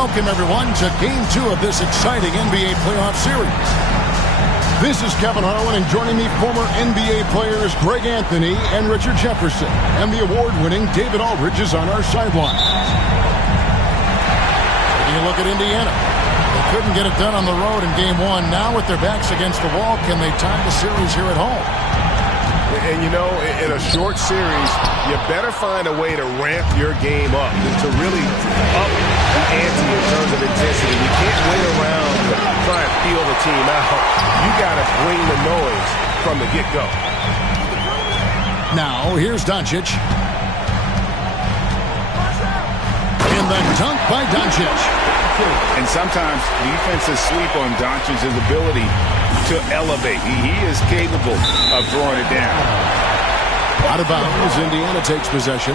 Welcome, everyone, to Game 2 of this exciting NBA Playoff Series. This is Kevin Harlan, and joining me, former NBA players Greg Anthony and Richard Jefferson. And the award-winning David Aldridge is on our sideline. Taking a look at Indiana. They couldn't get it done on the road in Game 1. Now with their backs against the wall, can they tie the series here at home? And, you know, in a short series, you better find a way to ramp your game up, to really up the ante in terms of intensity. You can't wait around to try and feel the team out. You got to bring the noise from the get-go. Now, here's Doncic. And the dunk by Doncic. And sometimes defenses sleep on Doncic's ability to elevate. He is capable of throwing it down. Out of bounds, Indiana takes possession.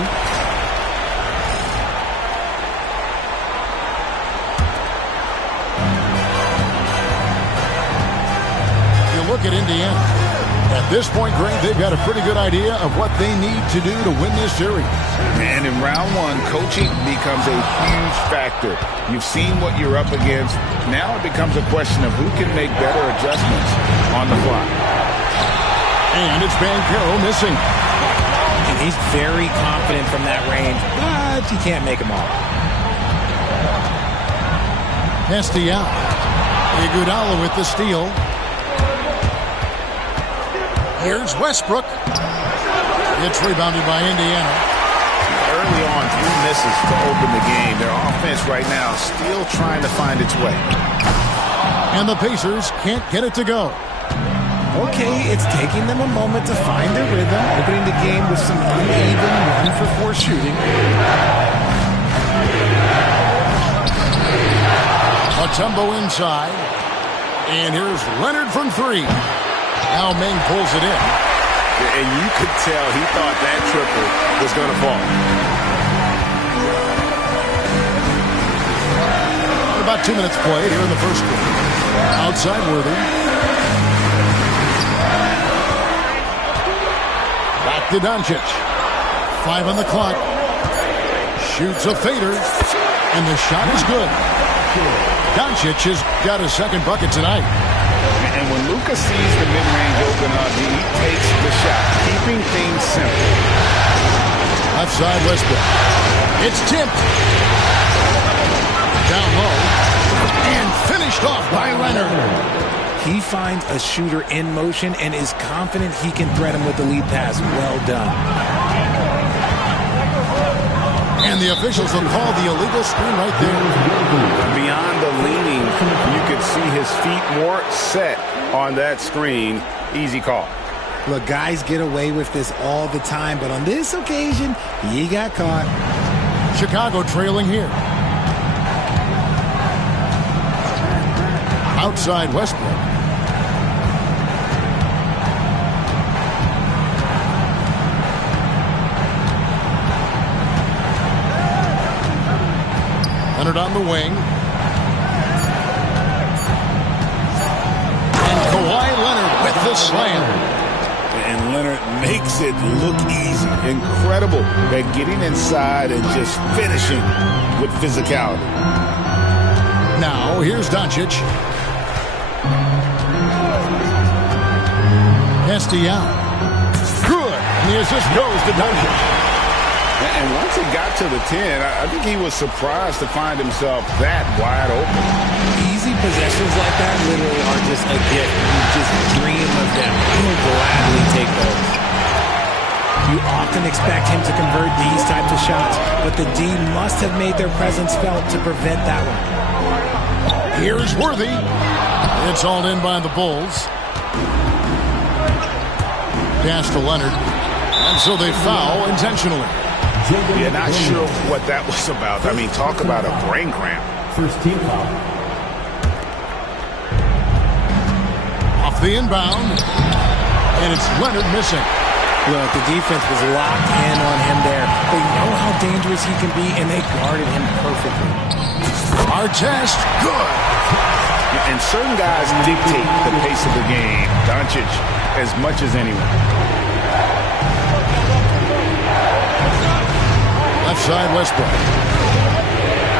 You look at Indiana. At this point, Greg, they've got a pretty good idea of what they need to do to win this series. And in round one, coaching becomes a huge factor. You've seen what you're up against. Now it becomes a question of who can make better adjustments on the fly. And it's Banchero missing. And he's very confident from that range, but you can't make him all. Castiel. Iguodala with the steal. Here's Westbrook. It's rebounded by Indiana. Early on, 3 misses to open the game. Their offense right now still trying to find its way. And the Pacers can't get it to go. Okay, it's taking them a moment to find their rhythm, opening the game with some uneven 1-for-4 shooting. Mutombo inside. And here's Leonard from 3. Now Meng pulls it in. And you could tell he thought that triple was going to fall. About 2 minutes played here in the first quarter. Outside Worthy. Back to Doncic. 5 on the clock. Shoots a fader. And the shot is good. Doncic has got his second bucket tonight. And when Luka sees the mid-range open up, he takes the shot, keeping things simple. Left side Westbrook. It's tipped. Down low. And finished off by Leonard. He finds a shooter in motion and is confident he can threat him with the lead pass. Well done. And the officials will call the illegal screen right there. Beyond the leaning, you could see his feet more set on that screen. Easy call. Look, guys get away with this all the time, but on this occasion, he got caught. Chicago trailing here. Outside Westbrook. Leonard on the wing. And Kawhi Leonard with the slam. And Leonard makes it look easy. Incredible at getting inside and just finishing with physicality. Now, here's Doncic. Castiel. Good. And the assist goes to Doncic. And once he got to the 10, I think he was surprised to find himself that wide open. Easy possessions like that literally are just a gift. You just dream of them. He'll gladly take those. You often expect him to convert these types of shots, but the D must have made their presence felt to prevent that one. Here's Worthy. It's all in by the Bulls. Pass to Leonard. And so they foul intentionally. Yeah, not sure what that was about. I mean, talk about a brain cramp. First team foul. Off the inbound. And it's Leonard missing. Look, the defense was locked in on him there. They know how dangerous he can be, and they guarded him perfectly. Artest, good. And certain guys dictate the pace of the game. Doncic, as much as anyone. Left side Westbrook.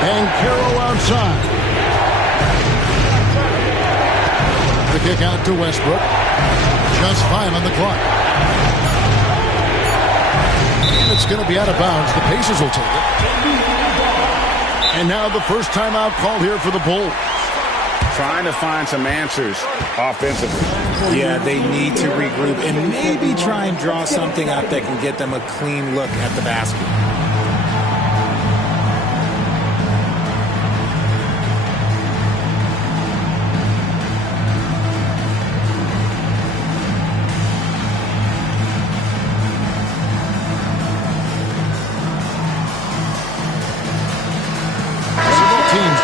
And Carroll outside. The kick out to Westbrook. Just 5 on the clock. And it's going to be out of bounds. The Pacers will take it. And now the first timeout called here for the Bulls. Trying to find some answers offensively. Yeah, they need to regroup and maybe try and draw something up that can get them a clean look at the basket.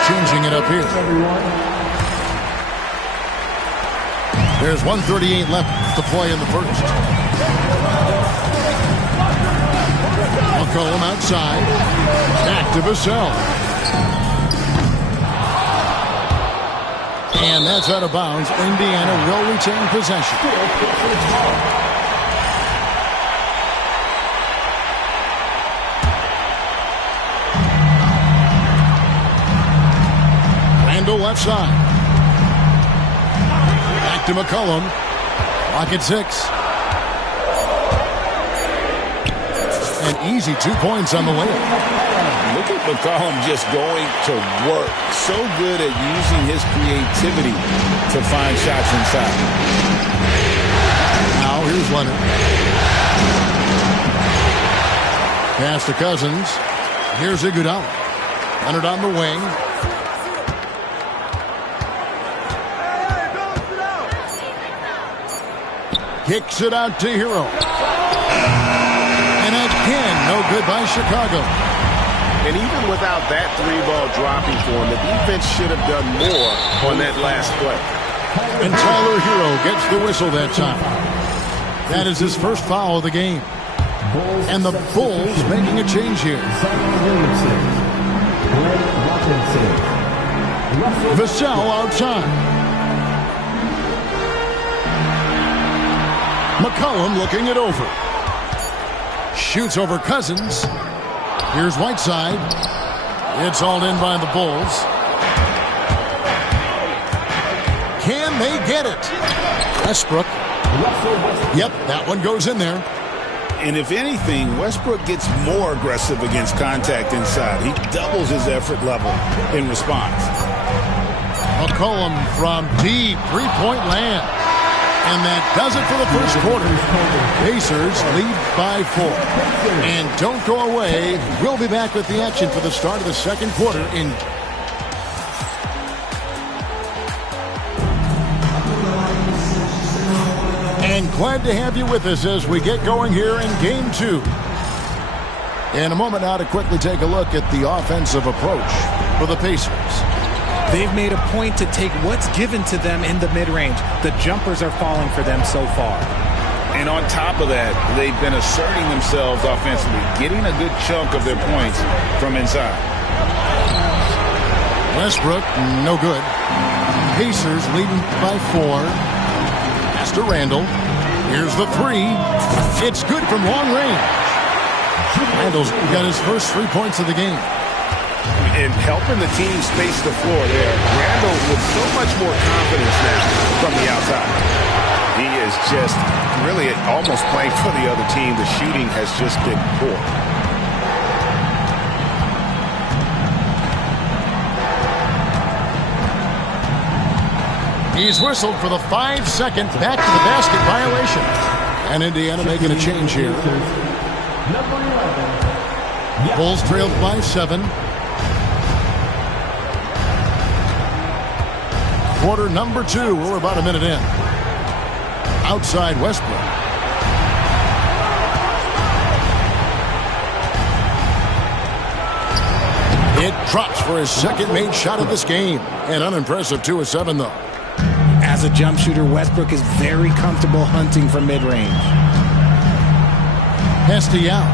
Changing it up here. There's 1:38 left to play in the first. McCollum outside. Back to Vassell. And that's out of bounds. Indiana will retain possession. Left side. Back to McCollum. Lock at 6. An easy 2 points on the layup. Look at McCollum just going to work. So good at using his creativity to find shots inside. Now here's Leonard. Pass to Cousins. Here's Iguodala. Leonard on the wing. Kicks it out to Hero. And again, no good by Chicago. And even without that 3-ball dropping for him, the defense should have done more on that last play. And Tyler Hero gets the whistle that time. That is his first foul of the game. And the Bulls making a change here. Vassell outside. McCollum looking it over. Shoots over Cousins. Here's Whiteside. It's hauled in by the Bulls. Can they get it? Westbrook. Yep, that one goes in there. And if anything, Westbrook gets more aggressive against contact inside. He doubles his effort level in response. McCollum from deep three-point land. And that does it for the first quarter. Pacers lead by 4. And don't go away. We'll be back with the action for the start of the second quarter in... And glad to have you with us as we get going here in Game 2. In a moment now to quickly take a look at the offensive approach for the Pacers. They've made a point to take what's given to them in the mid-range. The jumpers are falling for them so far. And on top of that, they've been asserting themselves offensively, getting a good chunk of their points from inside. Westbrook, no good. Pacers leading by 4. Pass to Randall. Here's the 3. It's good from long range. Randall's got his first 3 points of the game. And helping the team space the floor there. Randall with so much more confidence now from the outside. He is just really almost playing for the other team. The shooting has just been poor. He's whistled for the 5-second back-to-the-basket violation. And Indiana making a change here. Bulls trailed by 7. Quarter number 2. We're about a minute in. Outside Westbrook. It drops for his second made shot of this game. An unimpressive 2 of 7, though. As a jump shooter, Westbrook is very comfortable hunting from mid-range. Yao.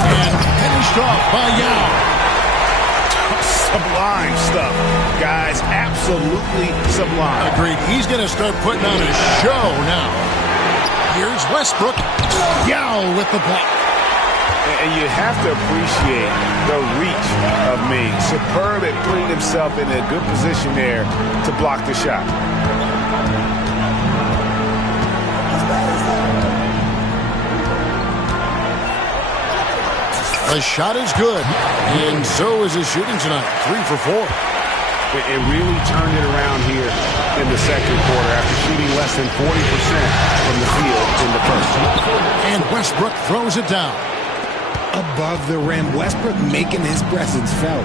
And finished off by Yao. Sublime stuff, guys. Absolutely sublime. Agreed. He's going to start putting on a show now. Here's Westbrook. Yao with the block. And you have to appreciate the reach of Ming. Superb at putting himself in a good position there to block the shot. The shot is good, and so is his shooting tonight. 3 for 4. It really turned it around here in the second quarter after shooting less than 40% from the field in the first. And Westbrook throws it down. Above the rim, Westbrook making his presence felt.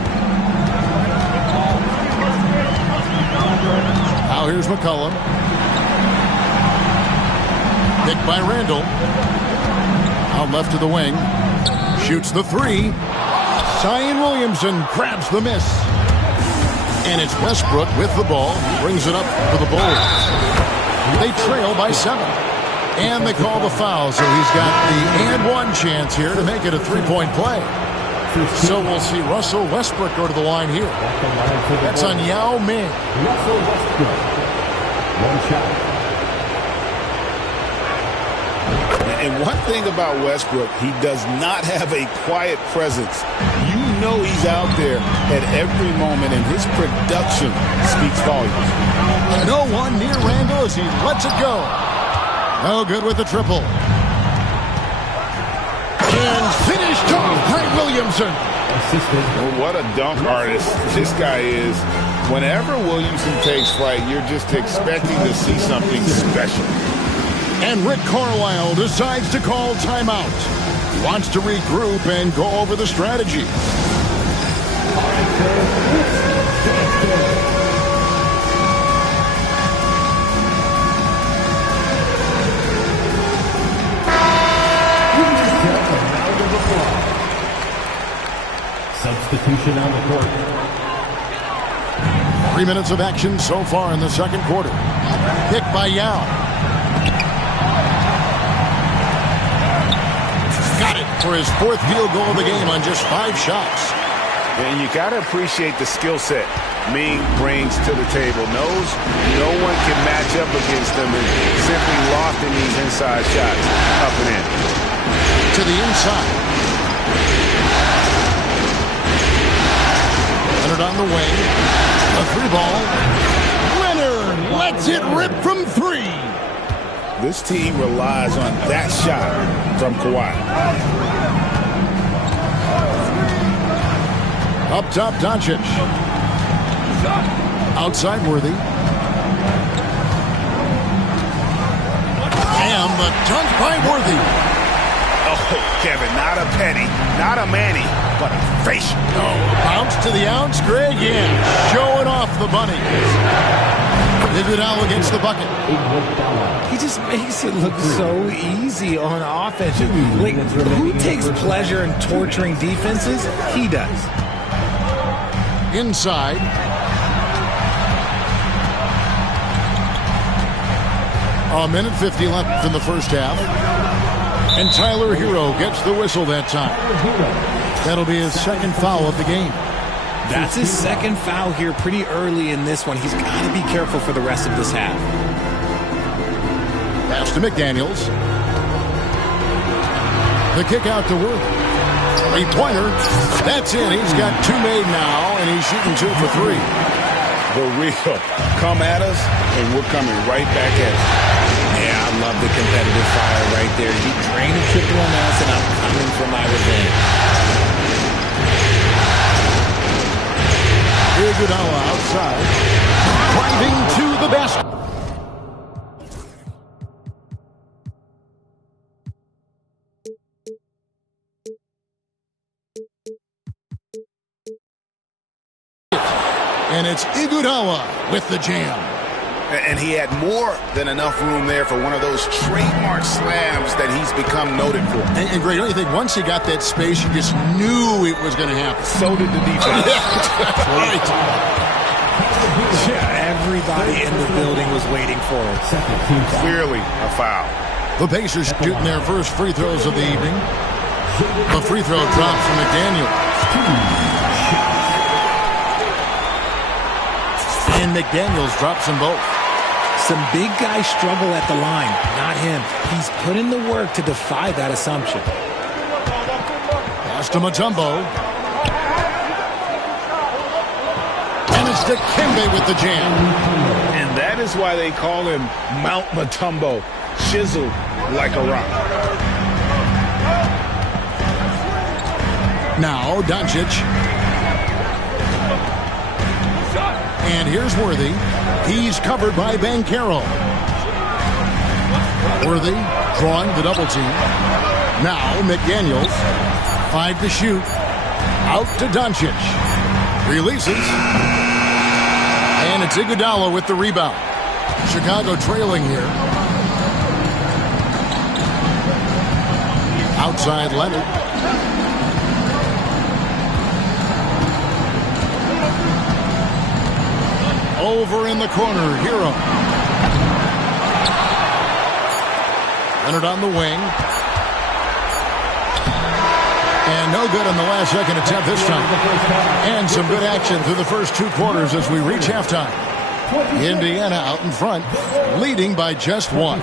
Now here's McCollum. Picked by Randall. Out left to the wing. Shoots the 3. Zion Williamson grabs the miss. And it's Westbrook with the ball. He brings it up for the Bulls. They trail by 7. And they call the foul, so he's got the and one chance here to make it a 3-point play. So we'll see Russell Westbrook go to the line here. That's on Yao Ming. Russell Westbrook. One shot. And one thing about Westbrook, he does not have a quiet presence. You know he's out there at every moment, and his production speaks volumes. No one near Randall as he lets it go. No good with the triple. And finished off by Williamson. Well, what a dunk artist this guy is. Whenever Williamson takes flight, you're just expecting to see something special. And Rick Carlisle decides to call timeout. He wants to regroup and go over the strategy. 3 minutes of action so far in the second quarter. Picked by Yao. Got it for his 4th field goal of the game on just 5 shots. And you got to appreciate the skill set Ming brings to the table. Knows no one can match up against him and simply loft in these inside shots up and in. To the inside. Leonard on the wing. A 3-ball. Leonard lets it rip from 3. This team relies on that shot from Kawhi. Up top, Doncic. Outside, Worthy. And the dunk by Worthy. Oh, Kevin, not a penny, not a Manny, but a facial. Oh, bounce to the ounce, Greg in. Showing off the bunny. Iguodala against the bucket. He just makes it look so easy on offense. Like, who takes pleasure in torturing defenses? He does. Inside. A minute 50 left in the first half. And Tyler Hero gets the whistle that time. That'll be his 2nd foul of the game. That's his 2nd foul here pretty early in this one. He's got to be careful for the rest of this half. Pass to McDaniels. The kick out to Worthy. 3-pointer. That's in. He's got 2 made now, and he's shooting 2 for 3. The real. Come at us, and we're coming right back at you. Yeah, I love the competitive fire right there. He drained a triple on us, and I'm coming for my revenge. Iguodala outside. Driving to the basket. And it's Iguodala with the jam. And he had more than enough room there for one of those trademark slams that he's become noted for. And Greg, don't you think once he got that space, you just knew it was going to happen? So did the defense. Right. Yeah, everybody in the building was waiting for it. Clearly a foul. The Pacers shooting their first free throws of the evening. The free throw drops from McDaniel. And McDaniels drops them both. Some big guys struggle at the line, not him. He's put in the work to defy that assumption. Pass to Mutombo. And it's Dikembe with the jam. And that is why they call him Mount Mutombo, chiseled like a rock. Now Doncic. And here's Worthy. He's covered by Banchero. Worthy drawing the double team. Now McDaniels. 5 to shoot. Out to Doncic. Releases. And it's Iguodala with the rebound. Chicago trailing here. Outside Leonard. Over in the corner, Hero. Leonard on the wing. And no good on the last second attempt this time. And some good action through the first 2 quarters as we reach halftime. Indiana out in front, leading by just 1.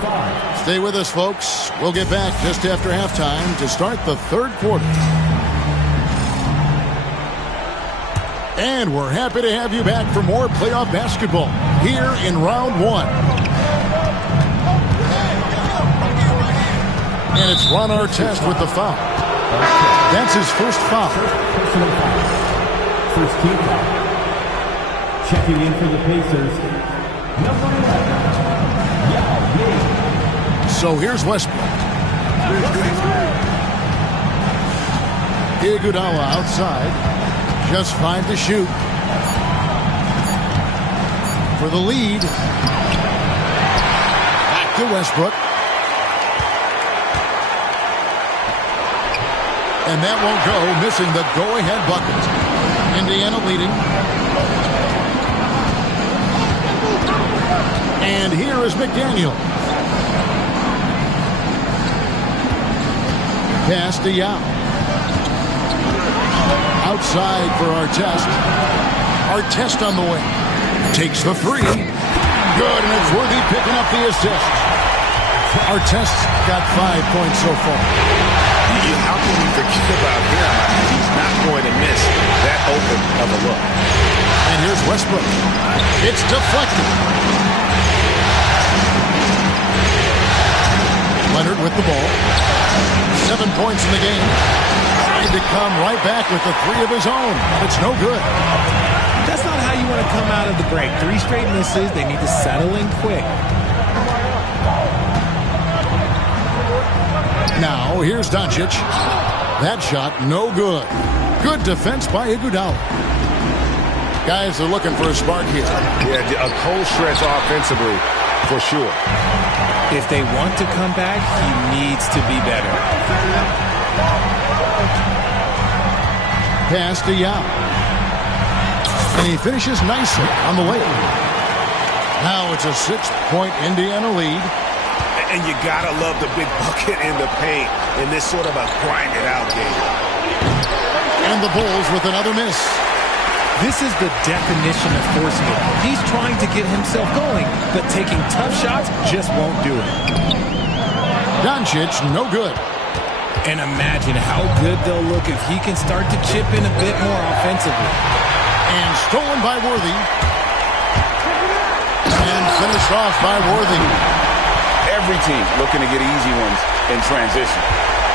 Stay with us, folks. We'll get back just after halftime to start the 3rd quarter. And we're happy to have you back for more playoff basketball here in round 1. And it's Ron Artest with the foul. That's his first foul. Personal foul. First team foul. Checking in for the Pacers. Number 11. Yao Ming. So here's Westbrook. Iguodala outside. Just 5 to shoot. For the lead. Back to Westbrook. And that won't go, missing the go-ahead bucket. Indiana leading. And here is McDaniel. Pass to Yao. Outside for Artest. Artest on the way. Takes the 3. Good, and it's Worthy picking up the assist. Artest's got 5 points so far. How can we forget about him? He's not going to miss that open of a look. And here's Westbrook. It's deflected. Leonard with the ball. 7 points in the game. Trying to come right back with the 3 of his own. It's no good. That's not how you want to come out of the break. 3 straight misses. They need to settle in quick. Now, here's Doncic. That shot, no good. Good defense by Iguodala. Guys are looking for a spark here. Yeah, a cold stretch offensively, for sure. If they want to come back, he needs to be better. Pass to Yao. And he finishes nicely on the layup. Now it's a 6-point Indiana lead. And you gotta love the big bucket in the paint in this sort of a grind-it-out game. And the Bulls with another miss. This is the definition of forcing it. He's trying to get himself going, but taking tough shots just won't do it. Doncic, no good. And imagine how good they'll look if he can start to chip in a bit more offensively. And stolen by Worthy. And finished off by Worthy. Every team looking to get easy ones in transition.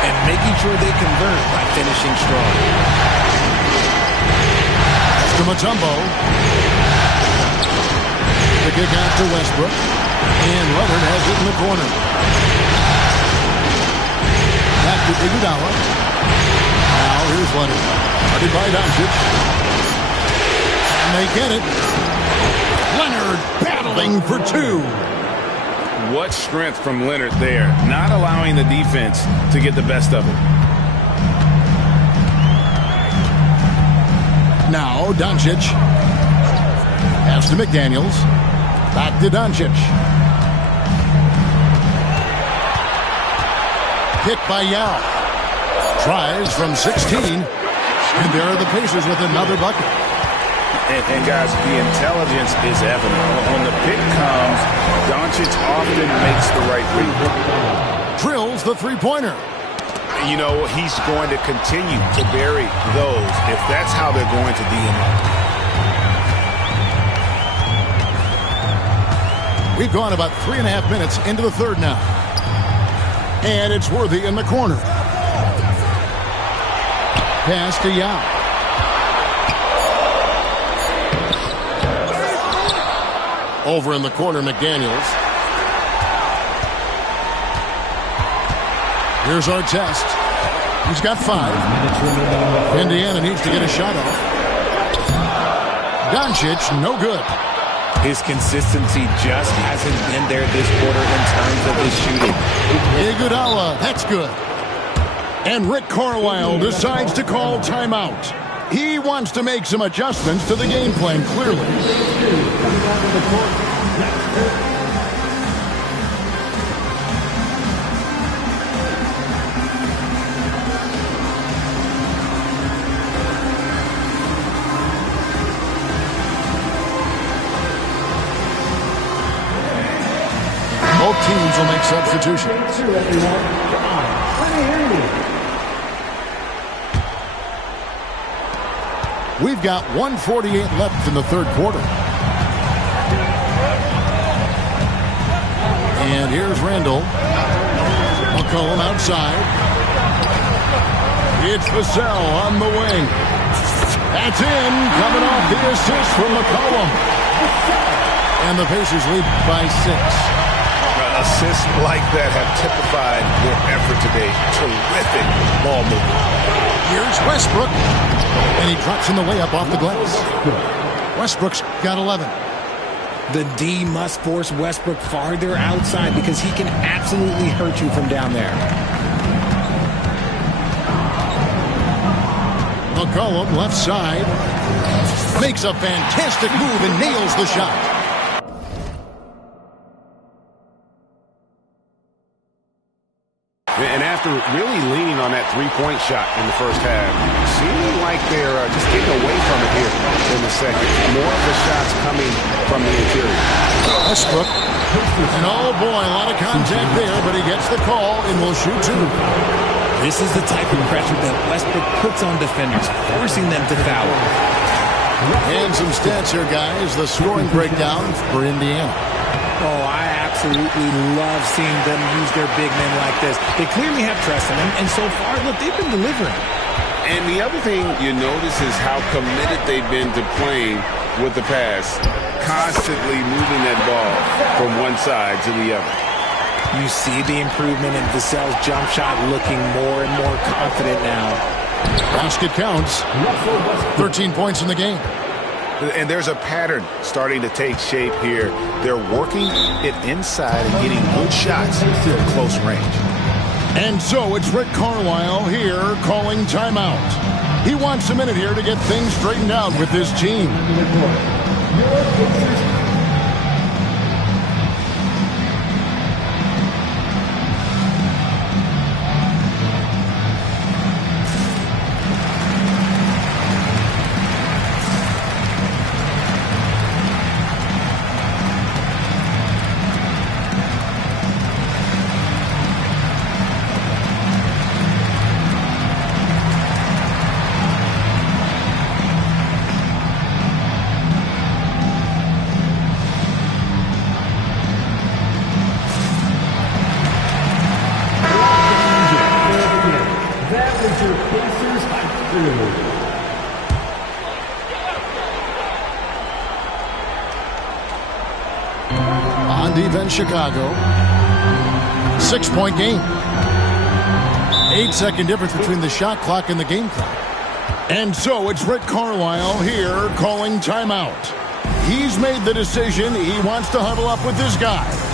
And making sure they convert by finishing strong. To Mutombo. The kick out to Westbrook. And Leonard has it in the corner. Back to Iguodala. Now here's Leonard. Guarded by Doncic. And they get it. Leonard battling for 2. What strength from Leonard there, not allowing the defense to get the best of it. Now Doncic. Pass to McDaniels. Back to Doncic. Pick by Yao. Tries from 16. And there are the Pacers with another bucket. And guys, the intelligence is evident. When the pick comes, Doncic often makes the right read. Drills the 3-pointer. You know, he's going to continue to bury those if that's how they're going to DM up. We've gone about 3.5 minutes into the third now. And it's Worthy in the corner. Pass to Yao. Over in the corner, McDaniels. Here's our test. He's got 5. Indiana needs to get a shot off. Doncic, no good. His consistency just hasn't been there this quarter in terms of his shooting. Iguodala, that's good. And Rick Carlisle decides to call timeout. He wants to make some adjustments to the game plan, clearly. Both teams will make substitutions. We've got 1:48 left in the third quarter. And here's Randall. McCollum outside. It's Vassell on the wing. That's in, coming off the assist from McCollum. And the Pacers lead by 6. Assists like that have typified their effort today. Terrific ball movement. Here's Westbrook. And he drops in the layup off the glass. Westbrook's got 11. The D must force Westbrook farther outside because he can absolutely hurt you from down there. McCollum left side. Makes a fantastic move and nails the shot. And after really leaning on that three-point shot in the first half, seeming like they're just getting away from it here in the second. More of the shots coming from the interior. Westbrook. And oh boy, a lot of contact there, but he gets the call and will shoot 2. This is the type of pressure that Westbrook puts on defenders, forcing them to foul. And some stats here, guys. The scoring breakdown for Indiana. Oh, I absolutely love seeing them use their big men like this. They clearly have trust in them, and so far, look, they've been delivering. And the other thing you notice is how committed they've been to playing with the pass, constantly moving that ball from one side to the other. You see the improvement in Vassell's jump shot, looking more and more confident now. Basket counts. 13 points in the game. And there's a pattern starting to take shape here. They're working it inside and getting good shots from close range. And so it's Rick Carlisle here calling timeout. He wants a minute here to get things straightened out with his team. On defense, Chicago. 6-point game. 8-second difference between the shot clock and the game clock. And so it's Rick Carlisle here calling timeout. He's made the decision. He wants to huddle up with his guys.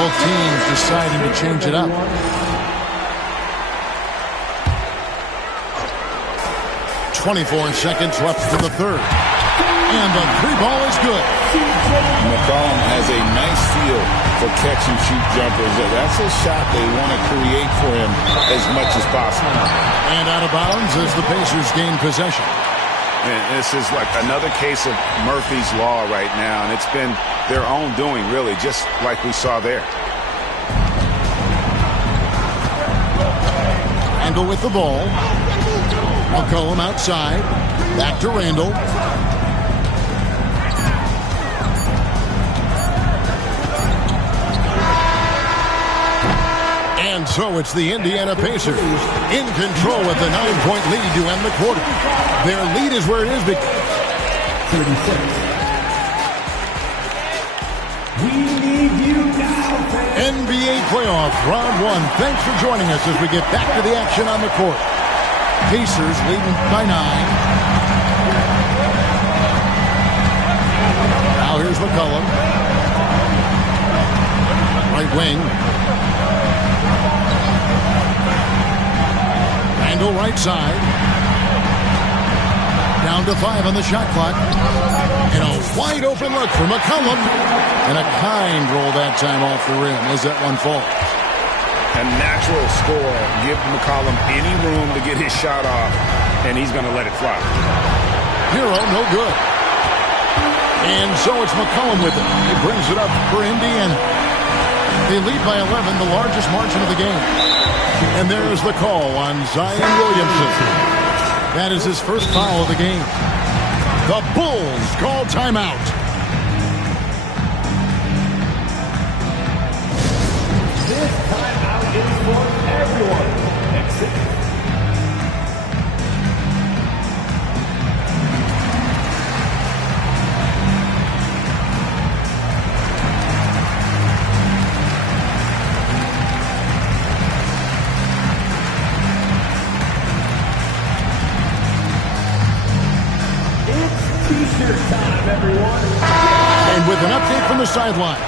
Both teams deciding to change it up. 24 seconds left for the third. And the three ball is good. McCollum has a nice feel for catch-and-shoot jumpers. That's a shot they want to create for him as much as possible. And out of bounds as the Pacers gain possession. And this is like another case of Murphy's Law right now, and it's been their own doing, really, just like we saw there. Randall with the ball. McCollum outside. Back to Randall. And so it's the Indiana Pacers in control with the 9-point lead to end the quarter. Their lead is where it is. 36. We need you now, fans. NBA Playoffs Round 1. Thanks for joining us as we get back to the action on the court. Pacers leading by 9. Now here's McCollum. Right wing. Randall right side. Down to 5 on the shot clock. And a wide open look for McCollum. And a kind roll that time off the rim as that one falls. A natural score. Give McCollum any room to get his shot off, and he's going to let it fly. Hero, no good. And so it's McCollum with it. He brings it up for Indiana. They lead by 11, the largest margin of the game. And there's the call on Zion Williamson. That is his first foul of the game. The Bulls call timeout. This timeout is for everyone except T-shirt time, everyone. And with an update from the sideline,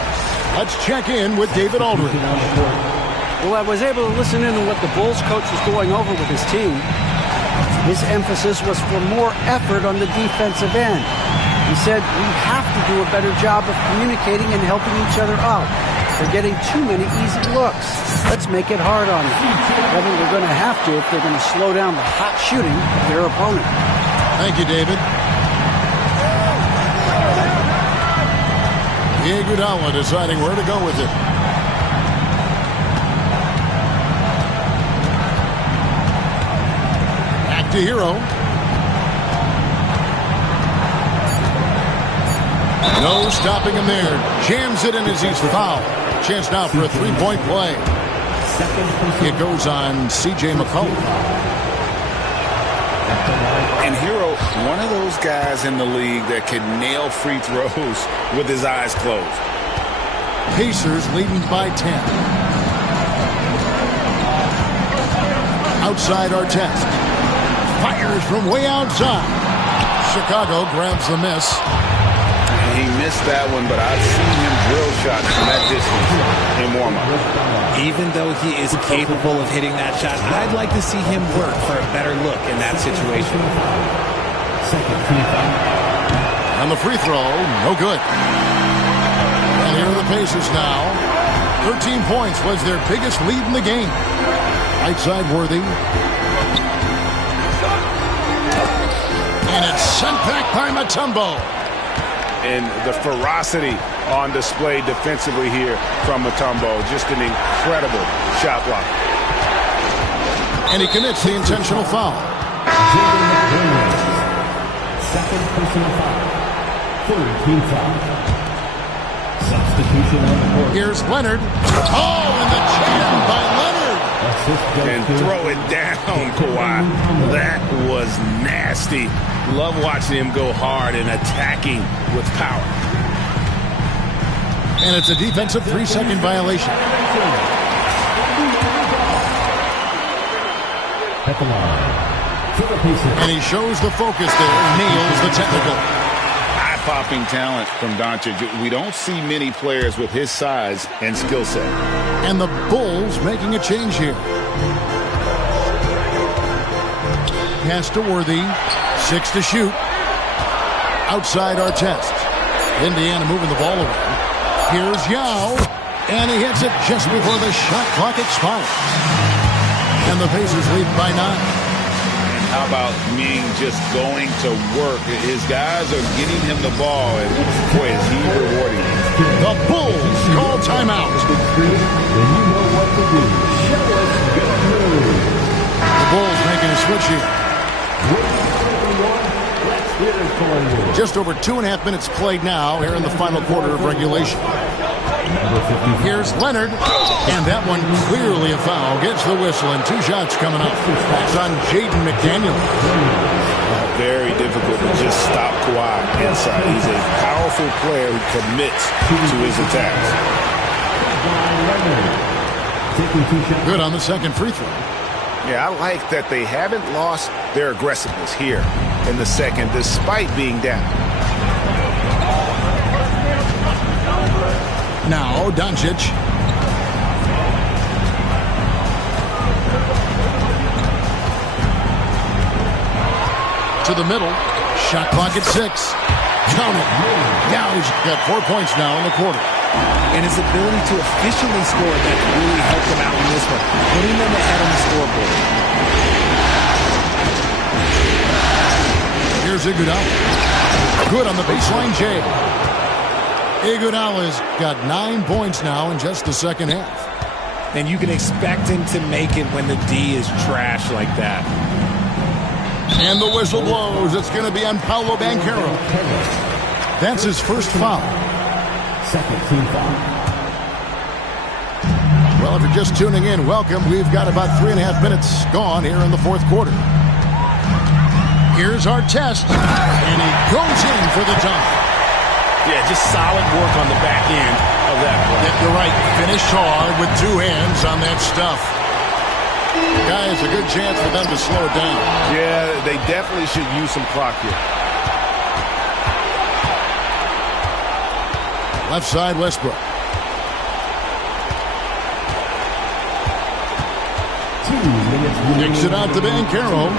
let's check in with David Aldridge. Well, I was able to listen in on what the Bulls coach was going over with his team. His emphasis was for more effort on the defensive end. He said, we have to do a better job of communicating and helping each other out. They're getting too many easy looks. Let's make it hard on them. I think they're going to have to if they're going to slow down the hot shooting of their opponent. Thank you, David. Iguodala deciding where to go with it. Back to Hero. No stopping him there. Jams it in as he's fouled. Chance now for a three-point play. It goes on C.J. McCollum. And Hero, one of those guys in the league that can nail free throws with his eyes closed. Pacers leading by 10. Outside Artest. Fires from way outside. Chicago grabs the miss. He missed that one, but I've seen him drill shots from that distance in warm-up. Even though he is capable of hitting that shot, I'd like to see him work for a better look in that situation. On the free throw, no good. And here are the Pacers now. 13 points was their biggest lead in the game. Right side Worthy. And it's sent back by Mutombo. And the ferocity on display defensively here from Mutombo. Just an incredible shot block. And he commits the intentional foul. Second personal foul. Third team foul. Substitution on the court. Here's Leonard. Oh, and the jam by Leonard. And throw it down, Kawhi. That was nasty. Love watching him go hard and attacking with power. And it's a defensive 3-second violation. At the line. For the Pacers. And he shows the focus there. Nails the technical. Eye-popping talent from Doncic. We don't see many players with his size and skill set. And the Bulls making a change here. Pass to Worthy. 6 to shoot. Outside Artest. Indiana moving the ball away. Here's Yao. And he hits it just before the shot clock expires. And the Pacers lead by 9. And how about Ming just going to work? His guys are getting him the ball, and boy, is he rewarding him. The Bulls call timeout. The Bulls making a switch here. Just over 2.5 minutes played now here in the final quarter of regulation. Here's Leonard, and that one clearly a foul. Gets the whistle, and 2 shots coming up. It's on Jaden McDaniel. Very difficult to just stop Kawhi inside. He's a powerful player who commits to his attacks. Good on the second free throw. Yeah, I like that they haven't lost their aggressiveness here in the second, despite being down. Now, Doncic. To the middle. Shot clock at 6. Count it. Now he's got 4 points now in the quarter. And his ability to efficiently score, that really helped him out in this one, putting them ahead on the scoreboard. Here's Iguodala. Good on the baseline, Jay. Iguodala's got 9 points now in just the second half. And you can expect him to make it when the D is trash like that. And the whistle blows. It's going to be on Paolo Banchero. That's his first foul. Second team foul. Well, if you're just tuning in, welcome. We've got about 3.5 minutes gone here in the fourth quarter. Here's Artest, and he goes in for the dunk. Yeah, just solid work on the back end of that play. Yeah, you're right. Finish hard with 2 hands on that stuff. Guys, a good chance for them to slow it down. Yeah, they definitely should use some clock here. Left side, Westbrook. 2 minutes. Kicks it out to Banchero.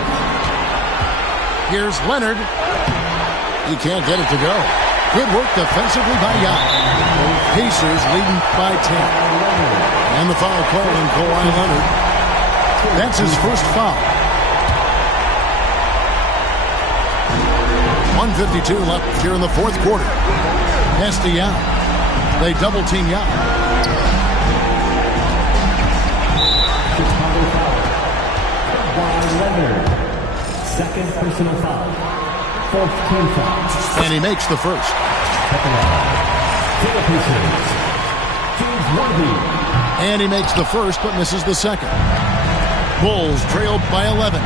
Here's Leonard. He can't get it to go. Good work defensively by Yao. Pacers leading by 10. And the foul call on Kawhi Leonard. That's his first foul. 1:52 left here in the fourth quarter. Pass to Yao. They double team Yao. Second personal foul. Fourth team foul. And he makes the first. And he makes the first, but misses the second. Bulls trailed by 11.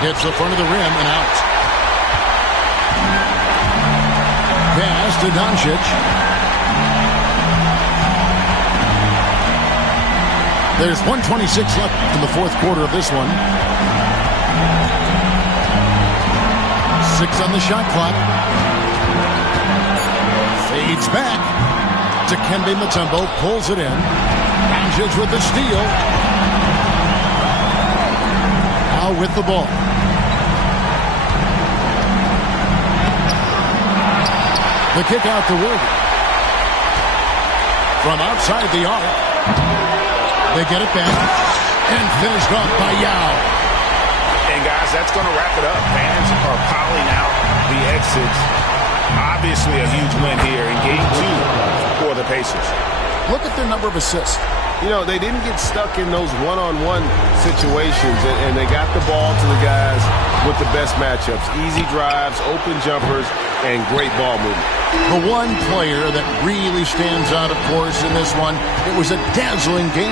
Hits the front of the rim and out. Pass to Doncic. There's 1:26 left in the fourth quarter of this one. 6 on the shot clock. Fades back to Kembe Mutombo. Pulls it in. Doncic with the steal. Now with the ball. The kick out to Worthy. From outside the arc. They get it back. And finished off by Yao. And guys, that's going to wrap it up. Fans are piling out the exits. Obviously a huge win here in game 2 for the Pacers. Look at their number of assists. You know, they didn't get stuck in those one-on-one situations, and they got the ball to the guys with the best matchups. Easy drives, open jumpers, and great ball movement. The one player that really stands out, of course, in this one, it was a dazzling game.